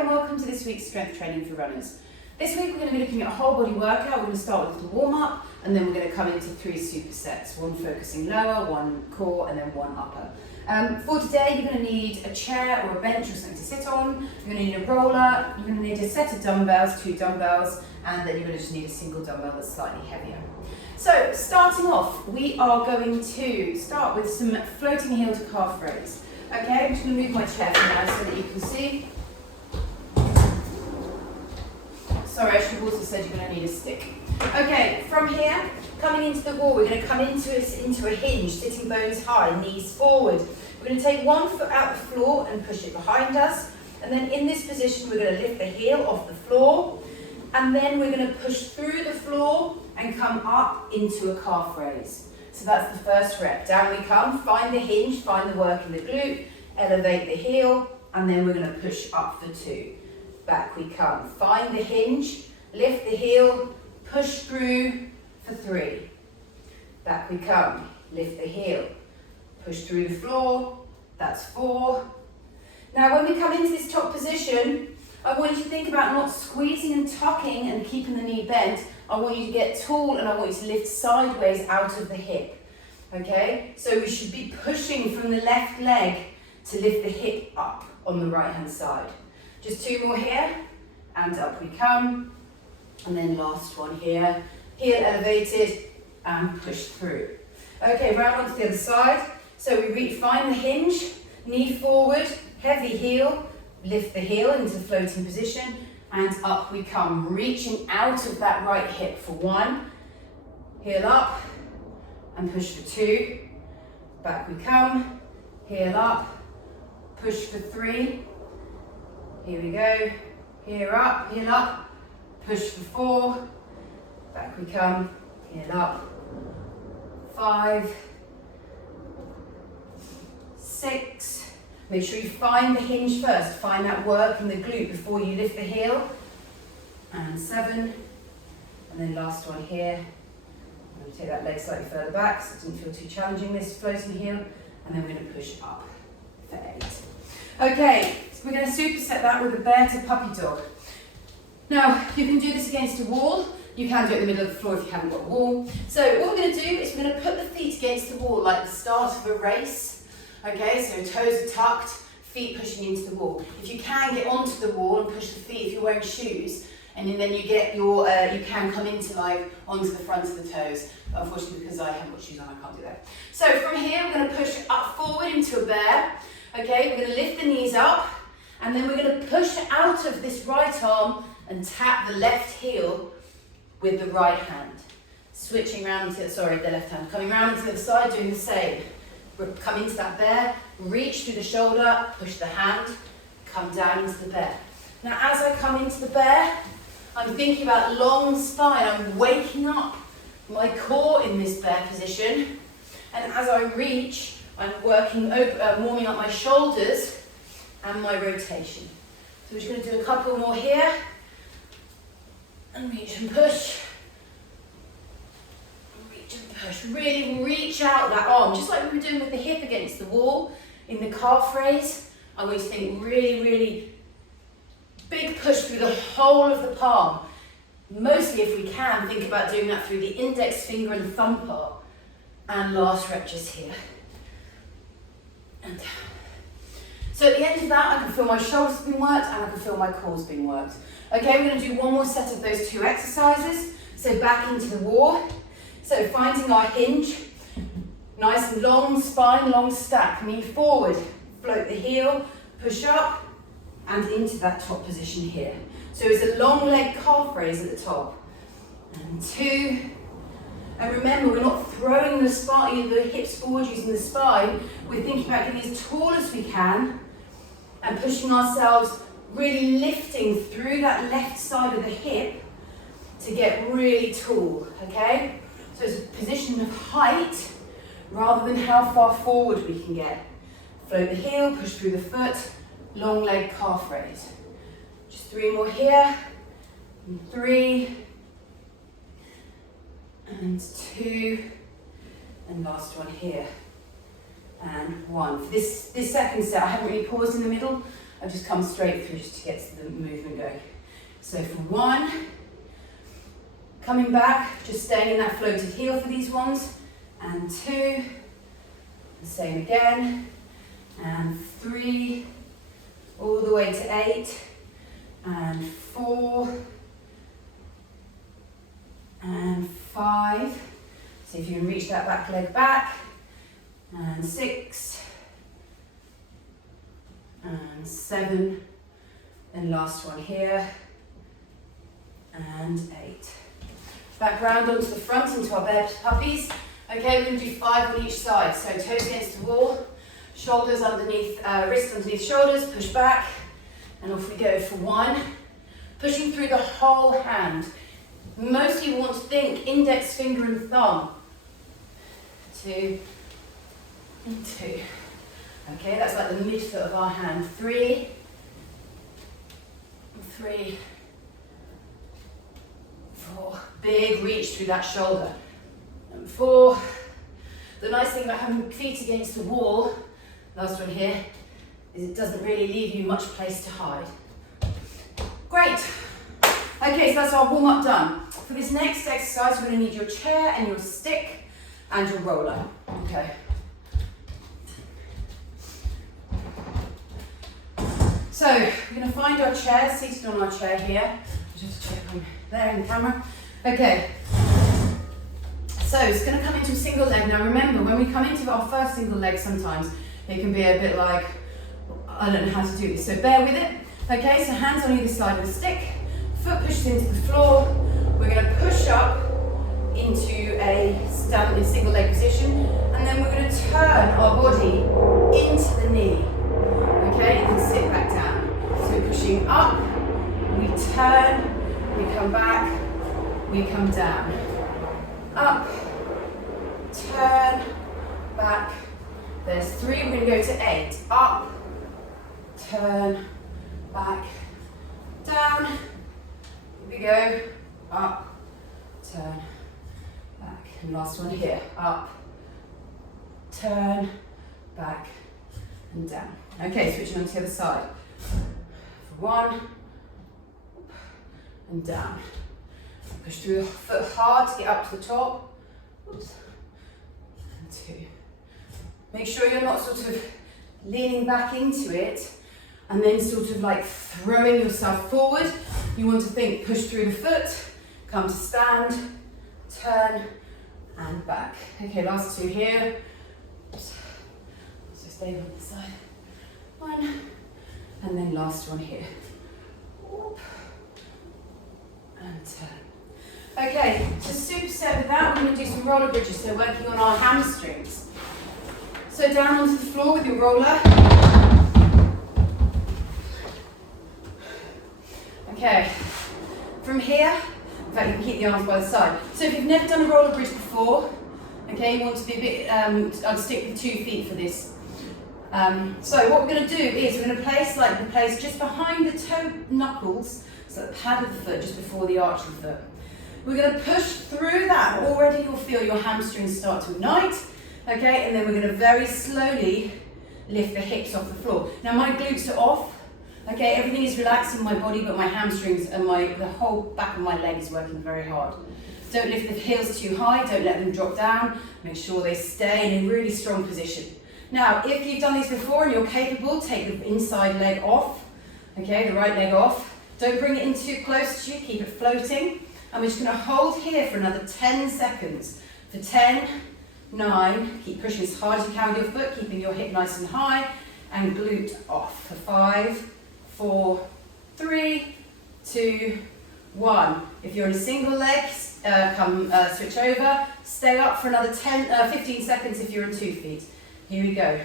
and welcome to this week's strength training for runners. This week we're going to be looking at a whole body workout. We're going to start with the warm up and then we're going to come into 3 supersets, one focusing lower, one core and then one upper. For today you're going to need a chair or a bench or something to sit on, you're going to need a roller, you're going to need a set of dumbbells, 2 dumbbells, and then you're going to just need a single dumbbell that's slightly heavier. So starting off, we are going to start with some floating heel to calf raise. Okay, I'm just going to move my chair for now so that you can see. Sorry, I should have also said you're going to need a stick. Okay, from here, coming into the wall, we're going to come into a hinge, sitting bones high, knees forward. We're going to take one foot out the floor and push it behind us. And then in this position, we're going to lift the heel off the floor. And then we're going to push through the floor and come up into a calf raise. So that's the first rep. Down we come, find the hinge, find the work in the glute, elevate the heel, and then we're going to push up for 2. Back we come, find the hinge, lift the heel, push through for 3. Back we come, lift the heel, push through the floor, that's 4. Now when we come into this top position, I want you to think about not squeezing and tucking and keeping the knee bent. I want you to get tall and I want you to lift sideways out of the hip. Okay, so we should be pushing from the left leg to lift the hip up on the right hand side. Just 2 more here, and up we come. And then last one here, heel elevated and push through. Okay, round onto the other side. So we find the hinge, knee forward, heavy heel, lift the heel into floating position, and up we come, reaching out of that right hip for 1, heel up, and push for 2, back we come, heel up, push for 3, here we go, heel up, push for 4, back we come, heel up, 5, 6, make sure you find the hinge first, find that work in the glute before you lift the heel, and 7, and then last one here. I'm going to take that leg slightly further back so it doesn't feel too challenging, this floating heel, and then we're going to push up for 8. Okay, so we're going to superset that with a bear to puppy dog. Now, you can do this against a wall, you can do it in the middle of the floor if you haven't got a wall. So what we're going to do is we're going to put the feet against the wall like the start of a race. Okay, so toes are tucked, feet pushing into the wall. If you can get onto the wall and push the feet if you're wearing shoes, and then you get your, you can come into onto the front of the toes. But unfortunately, because I haven't got shoes on, I can't do that. So from here, we're going to push up forward into a bear. Okay, we're going to lift the knees up, and then we're going to push out of this right arm and tap the left heel with the right hand. Switching around to, the left hand. Coming around to the other side, doing the same. We'll come into that bear, reach through the shoulder, push the hand, come down into the bear. Now as I come into the bear, I'm thinking about long spine. I'm waking up my core in this bear position. And as I reach, I'm working, warming up my shoulders and my rotation. So we're just going to do a couple more here. And reach and push. Reach and push. Really reach out that arm, just like we were doing with the hip against the wall in the calf raise. I want you to think really, really big push through the whole of the palm. Mostly, if we can, think about doing that through the index finger and thumb part. And last rep just here. And down. So at the end of that, I can feel my shoulders being worked and I can feel my core's being worked. Okay, we're going to do one more set of those 2 exercises. So back into the wall. So finding our hinge. Nice long spine, long stack. Knee forward. Float the heel. Push up. And into that top position here. So it's a long leg calf raise at the top. And 2. And remember, we're not throwing the spine, the hips forward using the spine. We're thinking about getting as tall as we can and pushing ourselves, really lifting through that left side of the hip to get really tall, okay? So it's a position of height rather than how far forward we can get. Float the heel, push through the foot, long leg calf raise. Just 3 more here, and 3, and 2, and last one here, and 1. For this second set, I haven't really paused in the middle. I've just come straight through just to get the movement going. So for 1, coming back, just staying in that floated heel for these ones, and 2, the same again, and 3, all the way to 8, and 4, and 5, so if you can reach that back leg back, and 6, and 7, and last one here, and 8. Back round onto the front, into our bear puppies. Okay, we're going to do 5 on each side. So toes against the wall, shoulders underneath, wrists underneath shoulders, push back, and off we go for 1. Pushing through the whole hand. Mostly you want to think index finger and thumb. 2, and 2. Okay, that's like the midfoot of our hand. 3, and 3, 4. Big reach through that shoulder. And 4. The nice thing about having feet against the wall, last one here, is it doesn't really leave you much place to hide. Great. Okay, so that's our warm-up done. For this next exercise, you're going to need your chair and your stick and your roller. Okay. So, we're going to find our chair, seated on our chair here. Just check on there in the camera. Okay. So, it's going to come into a single leg. Now remember, when we come into our first single leg, sometimes it can be a bit like, I don't know how to do this, so bear with it. Okay, so hands on either side of the stick, foot pushed into the floor. We're going to push up into a standing single leg position, and then we're going to turn our body into the knee. Okay, you can sit back down. So we're pushing up, we turn, we come back, we come down. Up, turn, back. There's 3, we're going to go to 8. Up, turn, back, down. Here we go. Up, turn, back. And last one here. Up, turn, back, and down. Okay, switching on to the other side. For 1, and down. Push through your foot hard to get up to the top. Oops. And 2. Make sure you're not sort of leaning back into it and then sort of like throwing yourself forward. You want to think, push through the foot, come to stand, turn, and back. Okay, last 2 here. Oops. So stay on this side. 1, and then last one here. And turn. Okay, to superset with that, we're going to do some roller bridges, so working on our hamstrings. So down onto the floor with your roller. Okay, from here, in fact you can keep the arms by the side. So if you've never done a roller bridge before, okay, you want to be a bit, I'll stick with 2 feet for this. So what we're going to do is we're going to place the place just behind the toe knuckles, so the pad of the foot just before the arch of the foot. We're going to push through that. Already you'll feel your hamstrings start to ignite. Okay, and then we're going to very slowly lift the hips off the floor. Now my glutes are off. Okay, everything is relaxed in my body, but my hamstrings and the whole back of my leg is working very hard. Don't lift the heels too high. Don't let them drop down. Make sure they stay in a really strong position. Now, if you've done these before and you're capable, take the inside leg off. Okay, the right leg off. Don't bring it in too close to you. Keep it floating. And we're just going to hold here for another 10 seconds. For 10, 9, keep pushing as hard as you can with your foot, keeping your hip nice and high, and glute off. For 5, 4, 3, 2, 1. If you're in a single leg, switch over. Stay up for another 15 seconds if you're on 2 feet. Here we go.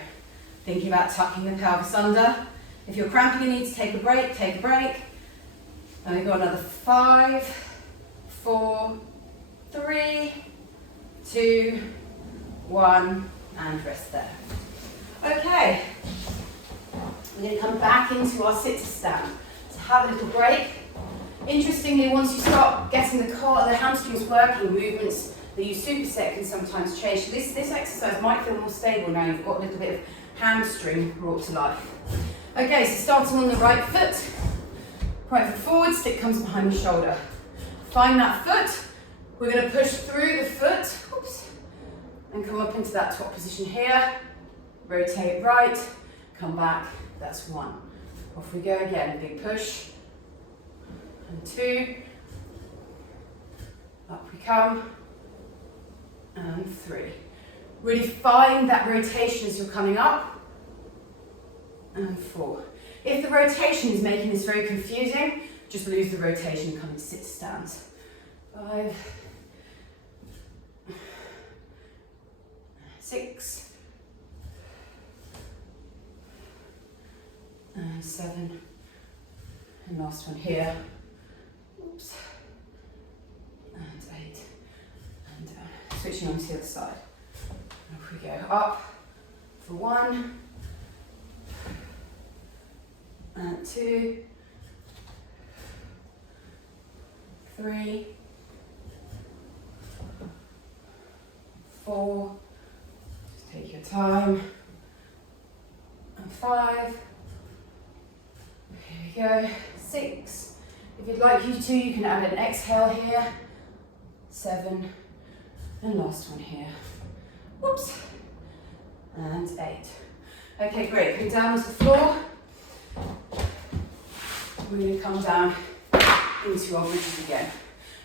Thinking about tucking the pelvis under. If you're cramping, you need to take a break, take a break. And we've got another 5, 4, 3, 2, 1, and rest there. Okay, we're going to come back into our sit to stand. So have a little break. Interestingly, once you start getting the hamstrings working, movements that you superset can sometimes change. So this exercise might feel more stable now you've got a little bit of hamstring brought to life. Okay, so starting on the right foot forward, stick comes behind the shoulder. Find that foot, we're going to push through the foot, oops, and come up into that top position here, rotate right, come back, that's 1. Off we go again, big push, and 2, up we come, and 3. Really find that rotation as you're coming up, and 4. If the rotation is making this very confusing, just lose the rotation and come into sit to stands. 5, 6, and 7, and last one here, oops, and 8, and down. Switching on to the other side. Off we go, up for 1, and 2, 3, 4, just take your time, and 5, here we go, 6, if you'd like you to, you can add an exhale here, 7, and last one here, whoops, and 8. Okay, great, come down to the floor, we're going to come down into our bridges again.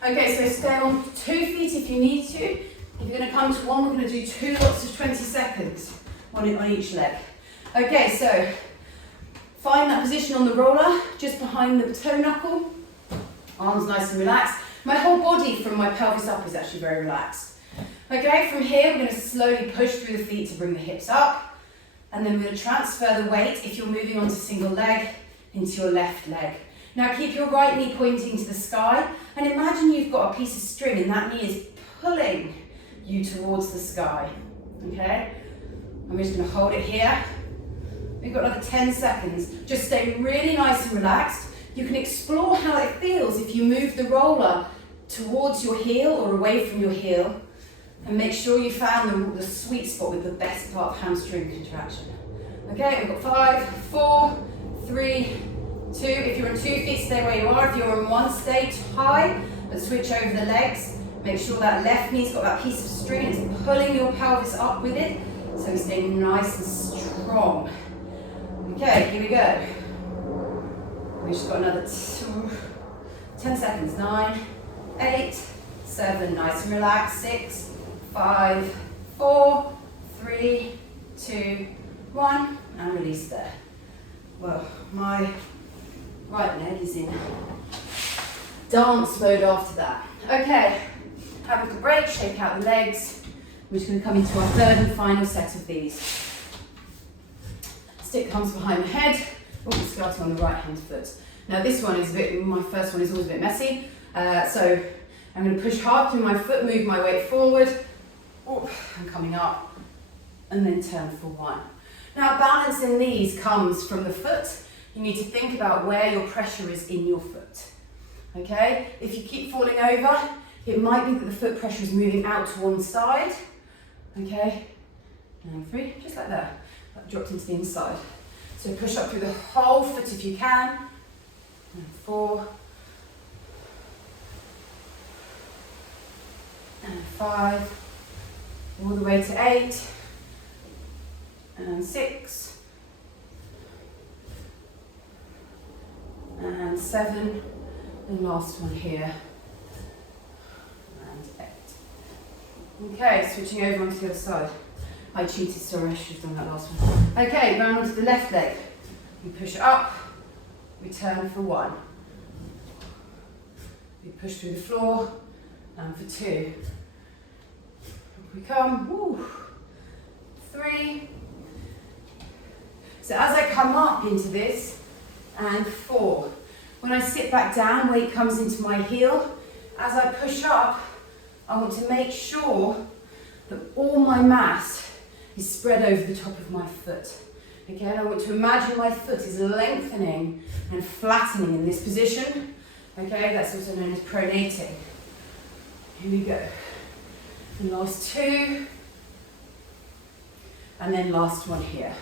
Okay, so stay on 2 feet if you need to. If you're going to come to 1, we're going to do 2 lots of 20 seconds, one on each leg. Okay, so find that position on the roller, just behind the toe knuckle, arms nice and relaxed. My whole body from my pelvis up is actually very relaxed. Okay, from here we're going to slowly push through the feet to bring the hips up, and then we're going to transfer the weight, if you're moving onto single leg, into your left leg. Now keep your right knee pointing to the sky, and imagine you've got a piece of string and that knee is pulling you towards the sky, okay? I'm just going to hold it here. We've got another 10 seconds. Just stay really nice and relaxed. You can explore how it feels if you move the roller towards your heel or away from your heel, and make sure you found the sweet spot with the best part of hamstring contraction. Okay, we've got 5, 4, 3, 2. If you're on 2 feet, stay where you are. If you're on 1, stay high, but switch over the legs. Make sure that left knee's got that piece of string and it's pulling your pelvis up with it, so we stay nice and strong. Okay, here we go. We've just got another 10 seconds. 9, 8, 7, nice and relaxed. 6, 5, 4, 3, 2, 1, and release there. Well, my right leg is in dance mode after that. Okay, have a little break, shake out the legs. We're just going to come into our 3rd and final set of these. Stick comes behind the head. Oh, starting on the right hand foot. Now this one is a bit, my first one is always a bit messy. So I'm going to push hard through my foot, move my weight forward. Oh, I'm coming up, and then turn for 1. Now balancing these comes from the foot. You need to think about where your pressure is in your foot. Okay? If you keep falling over, it might be that the foot pressure is moving out to one side. Okay? And 3, just like that. That dropped into the inside. So push up through the whole foot if you can. And 4. And 5. All the way to 8. And 6. And 7. And last one here. And 8. Okay, switching over onto the other side. I cheated, sorry, I should have done that last one. Okay, round onto the left leg. We push up, we turn for 1. We push through the floor, and for 2. Up we come, woo. 3. So as I come up into this, and 4. When I sit back down, weight comes into my heel. As I push up, I want to make sure that all my mass is spread over the top of my foot. Again, I want to imagine my foot is lengthening and flattening in this position. Okay, that's also known as pronating. Here we go. And last 2. And then last one here.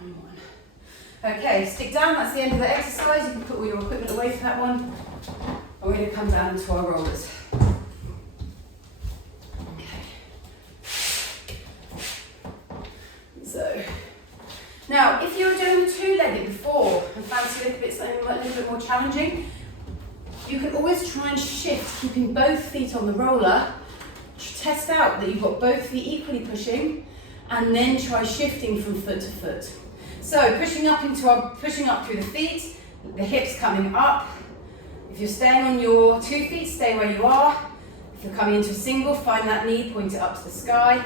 and 1. Okay, stick down, that's the end of the exercise. You can put all your equipment away for that one. And we're going to come down to our rollers. Okay. So, now if you were doing the two-legged before and fancy something a little bit more challenging, you can always try and shift, keeping both feet on the roller. Test out that you've got both feet equally pushing, and then try shifting from foot to foot. So pushing up through the feet, the hips coming up. If you're staying on your 2 feet, stay where you are. If you're coming into a single, find that knee, point it up to the sky.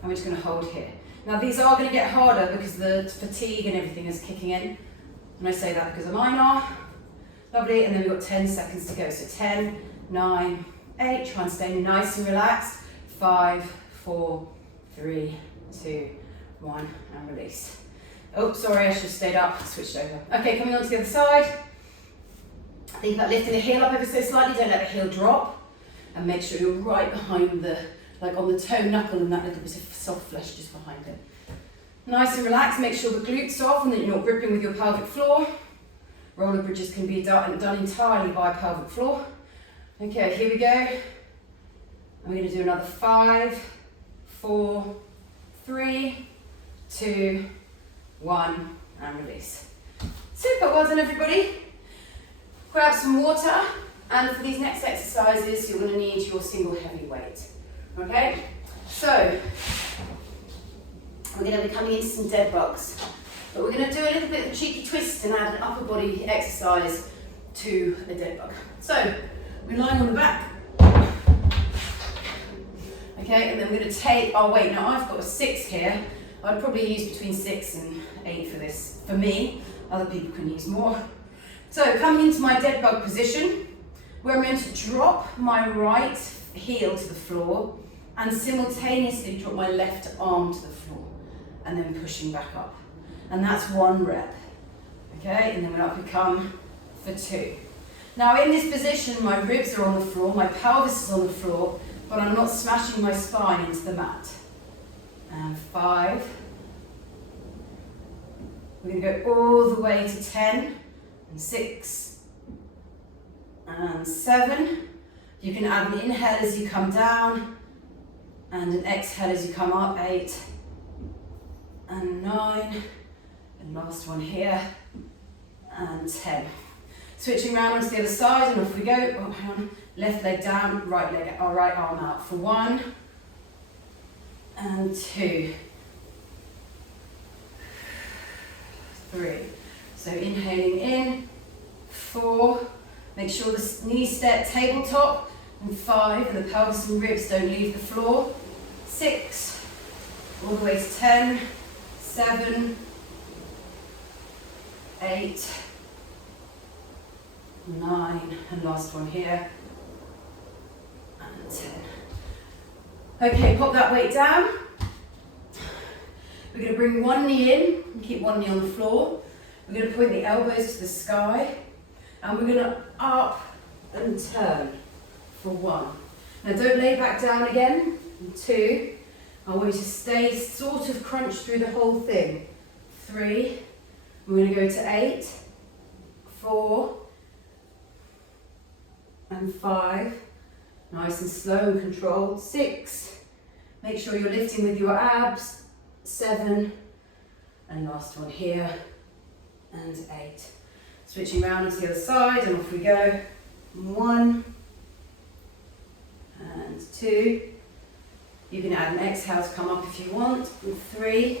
And we're just going to hold here. Now these are going to get harder because the fatigue and everything is kicking in. And I say that because mine are. Lovely, and then we've got 10 seconds to go. So 10, 9, 8, try and stay nice and relaxed. 5, 4, 3, 2, 1, and release. Oh, sorry, I should have stayed up, switched over. Okay, coming on to the other side. Think about lifting the heel up ever so slightly, don't let the heel drop. And make sure you're right behind like on the toe knuckle and that little bit of soft flesh just behind it. Nice and relaxed, make sure the glutes are off and that you're not gripping with your pelvic floor. Roller bridges can be done entirely by pelvic floor. Okay, here we go. And we're going to do another 5, 4, 3, 2, 1, and release. Super, well done everybody. Grab some water, and for these next exercises, you're going to need your single heavy weight. Okay? So, we're going to be coming into some dead bugs. But we're going to do a little bit of a cheeky twist and add an upper body exercise to a dead bug. So, we're lying on the back. Okay, and then we're going to take our weight. Now I've got a 6 here. I'd probably use between 6 and 8 for this. For me, other people can use more. So coming into my dead bug position, where I'm going to drop my right heel to the floor and simultaneously drop my left arm to the floor and then pushing back up. And that's 1 rep. Okay, and then we'll up we come for 2. Now in this position, my ribs are on the floor, my pelvis is on the floor, but I'm not smashing my spine into the mat. And 5. We're going to go all the way to 10, and 6, and 7. You can add an inhale as you come down, and an exhale as you come up. 8, and 9, and last one here, and 10. Switching around onto the other side, and off we go. Oh, hang on. Left leg down, right leg, our right arm out for 1, and 2, 3. So inhaling in, 4. Make sure the knees stay at tabletop, and 5. And the pelvis and ribs don't leave the floor. 6. All the way to 10, 7, 8, 9, and last one here, and 10. Okay, pop that weight down. We're going to bring one knee in and keep one knee on the floor. We're going to point the elbows to the sky, and we're going to up and turn for 1. Now don't lay back down again. 2. I want you to stay sort of crunched through the whole thing. 3. We're going to go to 8, 4, and 5. Nice and slow and controlled. 6. Make sure you're lifting with your abs. 7. And last one here. And 8. Switching around to the other side, and off we go. 1. And 2. You can add an exhale to come up if you want. And 3.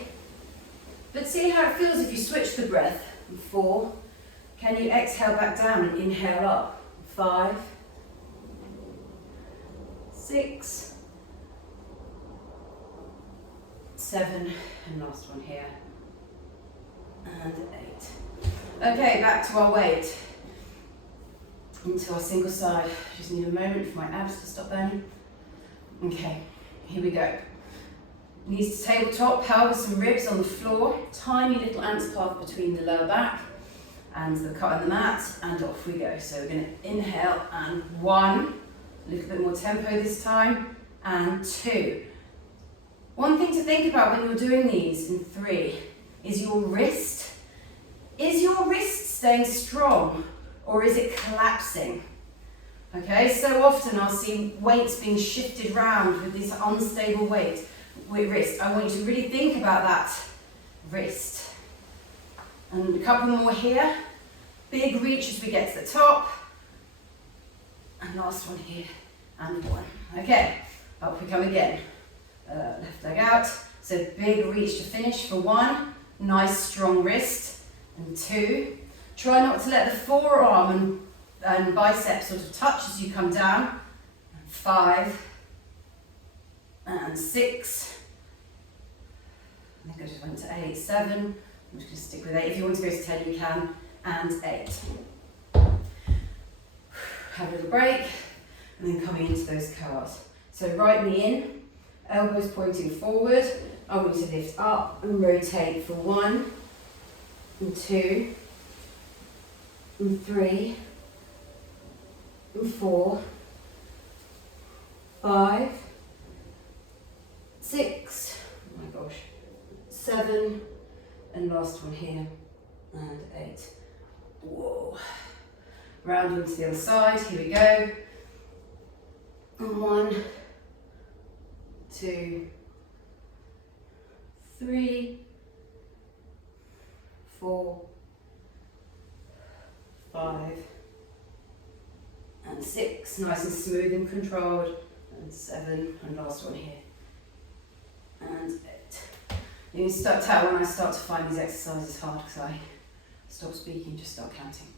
But see how it feels if you switch the breath. And 4. Can you exhale back down and inhale up? 5. 6, 7, and last one here, and 8. Okay, back to our weight. Into our single side. Just need a moment for my abs to stop burning. Okay, here we go. Knees to tabletop, pelvis and ribs on the floor. Tiny little ant's path between the lower back and the mat, and off we go. So we're going to inhale, and 1. A little bit more tempo this time, and 2. One thing to think about when you're doing these in 3 is your wrist. Is your wrist staying strong or is it collapsing? Okay, so often I'll see weights being shifted around with this unstable wrist. I want you to really think about that wrist. And a couple more here. Big reach as we get to the top. And last one here, and 1. Okay, up we come again. Left leg out. So big reach to finish for 1. Nice strong wrist. And 2. Try not to let the forearm and bicep sort of touch as you come down. And 5. And 6. I think I just went to 8, 7. I'm just going to stick with 8. If you want to go to 10, you can. And 8. Have a little break. And then coming into those curls. So right knee in, elbows pointing forward. I want you to lift up and rotate for 1, and 2, and 3, and 4, 5, 6, oh my gosh, 7, and last one here, and 8. Whoa. Round onto the other side, here we go. And 1, 2, 3, 4, 5, and 6. Nice and smooth and controlled. And 7, and last one here. And 8. You can start tell when I start to find these exercises hard because I stop speaking, just start counting.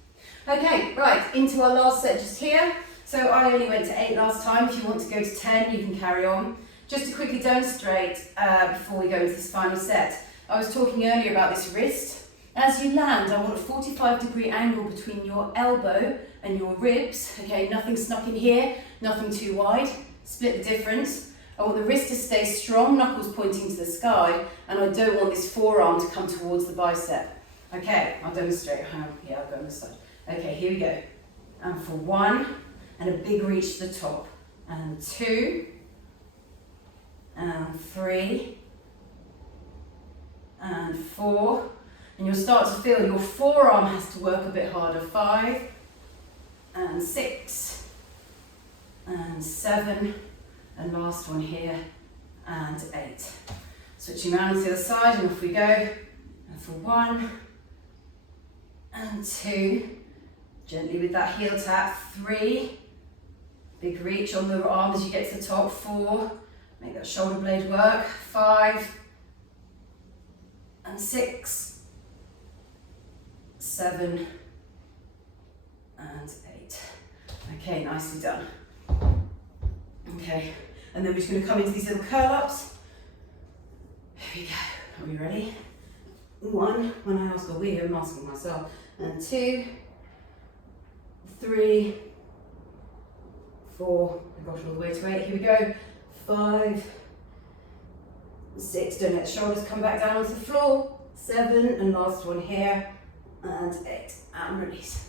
Okay, right, into our last set just here. So I only went to 8 last time. If you want to go to 10, you can carry on. Just to quickly demonstrate before we go into this final set, I was talking earlier about this wrist. As you land, I want a 45-degree angle between your elbow and your ribs. Okay, nothing snuck in here, nothing too wide. Split the difference. I want the wrist to stay strong, knuckles pointing to the sky, and I don't want this forearm to come towards the bicep. Okay, I'll demonstrate. Yeah, I'll go on this side. Okay, here we go. And for 1, and a big reach to the top. And 2, and 3, and 4. And you'll start to feel your forearm has to work a bit harder. 5, and 6, and 7, and last one here, and 8. Switching around to the other side, and off we go. And for 1, and 2, gently with that heel tap. 3, big reach on the arm as you get to the top. 4, make that shoulder blade work. 5, and 6, 7, and 8. Okay, nicely done. Okay, and then we're just going to come into these little curl-ups. Here we go. Are we ready? 1, when I ask a we, I'm asking myself. And 2, 3, 4, oh gosh, all the way to 8. Here we go. 5, 6, don't let the shoulders come back down onto the floor. 7, and last one here. And 8, and release.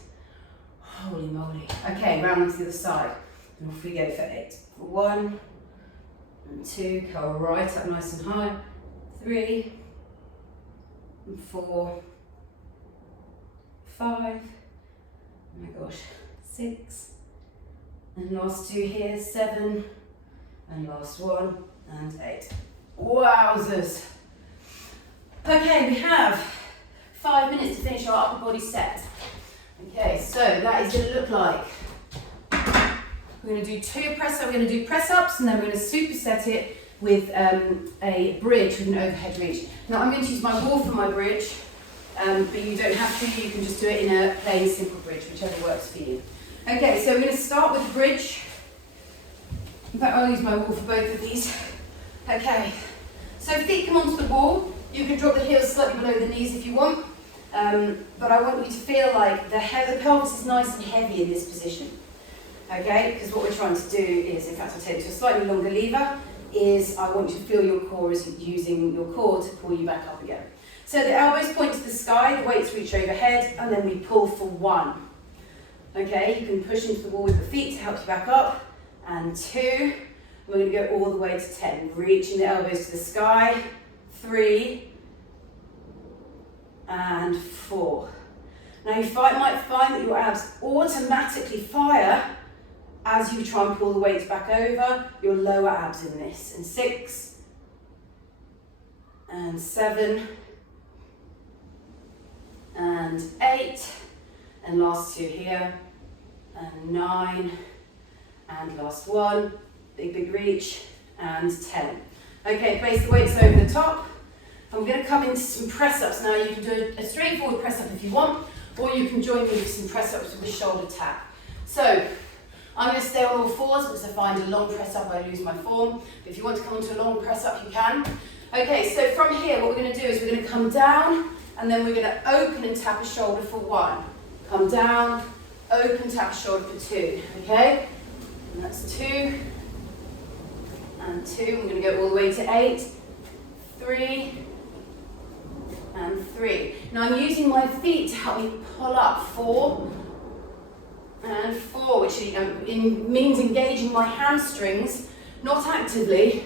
Holy moly. Okay, round onto the other side. And off we go for 8. 1, and 2, curl right up nice and high. 3, and 4, 5, oh my gosh, 6, and last 2 here, 7, and last 1, and 8. Wowzers. Okay, we have 5 minutes to finish our upper body set. Okay, so that is going to look like, we're going to do 2 press-ups, we're going to do press-ups, and then we're going to superset it with a bridge with an overhead reach. Now I'm going to use my wall for my bridge, but you don't have to, you can just do it in a plain simple bridge, whichever works for you. Okay, so we're going to start with the bridge. In fact, I'll use my wall for both of these. Okay, so feet come onto the wall. You can drop the heels slightly below the knees if you want, but I want you to feel like the pelvis is nice and heavy in this position. Okay, because what we're trying to do is, in fact I'll take it to a slightly longer lever, is I want you to feel your core as using your core to pull you back up again. So the elbows point to the sky, the weights reach overhead, and then we pull for 1. Okay, you can push into the wall with the feet to help you back up, and 2, We're going to go all the way to 10, reaching the elbows to the sky. 3 and 4. Now you might find that your abs automatically fire as you try and pull the weights back over your lower abs in this. And 6 and 7 and 8 and last 2 here and 9 and last 1, big reach, and 10. Okay, place the weights over the top. And we're going to come into some press-ups now. You can do a straightforward press-up if you want, or you can join me with some press-ups with the shoulder tap. So, I'm going to stay on all fours because I find a long press-up I lose my form. But if you want to come into a long press-up, you can. Okay, so from here, what we're going to do is we're going to come down, and then we're going to open and tap a shoulder for 1. Come down, open, tap a shoulder for 2. Okay? And that's 2 and 2. I'm going to go all the way to 8, 3 and 3. Now I'm using my feet to help me pull up. 4 and 4, which means engaging my hamstrings, not actively.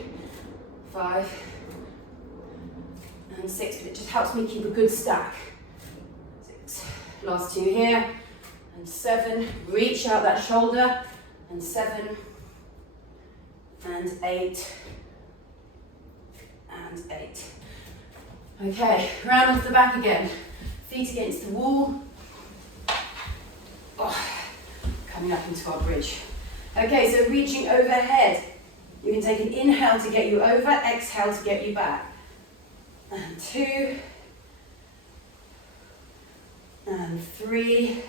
5 and 6, but it just helps me keep a good stack. 6, last 2 here, and 7, reach out that shoulder, and 7 and 8 and 8. Okay, round off the back again, feet against the wall. Oh, coming up into our bridge. Okay, so reaching overhead. You can take an inhale to get you over, exhale to get you back. And 2 and 3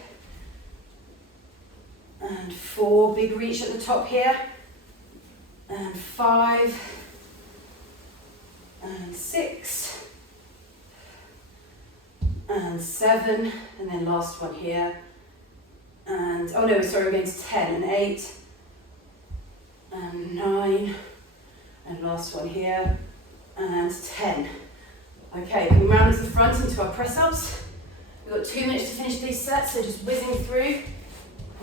and 4, big reach at the top here, and 5 and 6 and 7, and then last one here, and oh no, sorry, we're going to 10 and 8 and 9, and last one here, and 10. Okay, coming round to the front into our press-ups. We've got 2 minutes to finish these sets, so just whizzing through.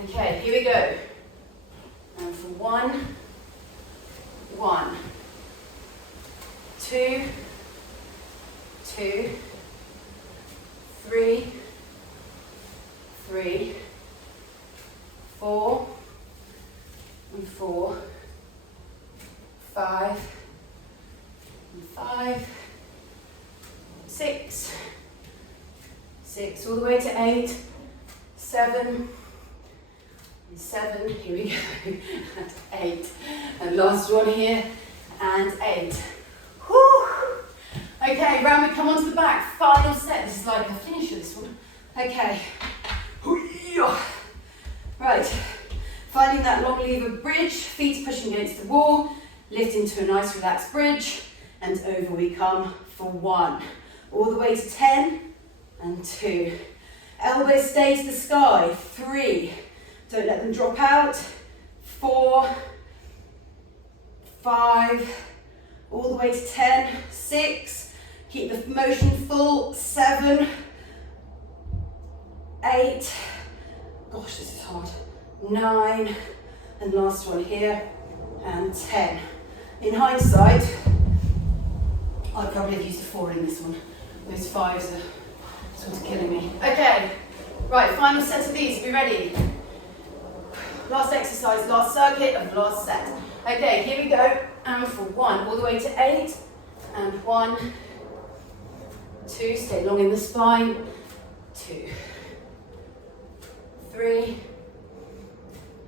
Okay, here we go. And for 1, 1, 2, 2, 3, 3, 4, and 4, 5, and 5, 6, 6, all the way to 8, 7, and 7, here we go, and 8, and last one here, and 8. Whew. Okay, round we come onto the back, final set. This is like a finish of this one. Okay. Right, finding that long lever bridge, feet pushing against the wall, lift into a nice relaxed bridge, and over we come for 1. All the way to 10, and 2. Elbows stay to the sky, 3. Don't let them drop out. 4, 5, all the way to 10, 6. Keep the motion full, 7, 8. Gosh, this is hard. 9, and last one here, and 10. In hindsight, I'd probably have used a 4 in this one. Those 5s are sort of killing me. Okay, right, final set of these. Are we ready? Last exercise, last circuit of the last set. Okay, here we go. And for 1, all the way to 8. And 1, 2, stay long in the spine. 2, 3,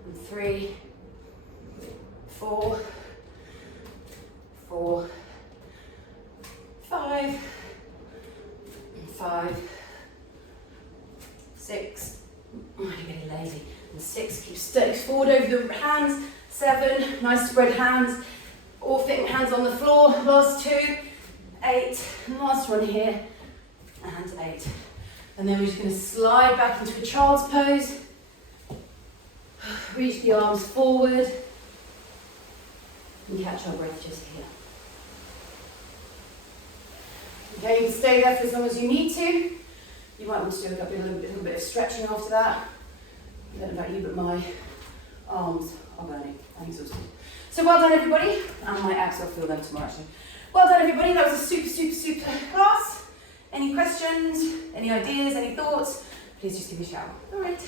and 3, 4, 4, 5, and 5, 6, I'm getting lazy, and 6, keep sticks forward over the hands, 7, nice spread hands, all fitting hands on the floor, last 2, 8, and last one here, and 8. And then we're just going to slide back into a child's pose, reach the arms forward, and catch our breath just here. Okay, you can stay there for as long as you need to. You might want to do a little bit of stretching after that. I don't know about you, but my arms are burning. I'm exhausted. So well done everybody. And my abs, I'll feel them tomorrow actually. Well done everybody, that was a super class. Any questions, any ideas, any thoughts? Please just give me a shout. All right.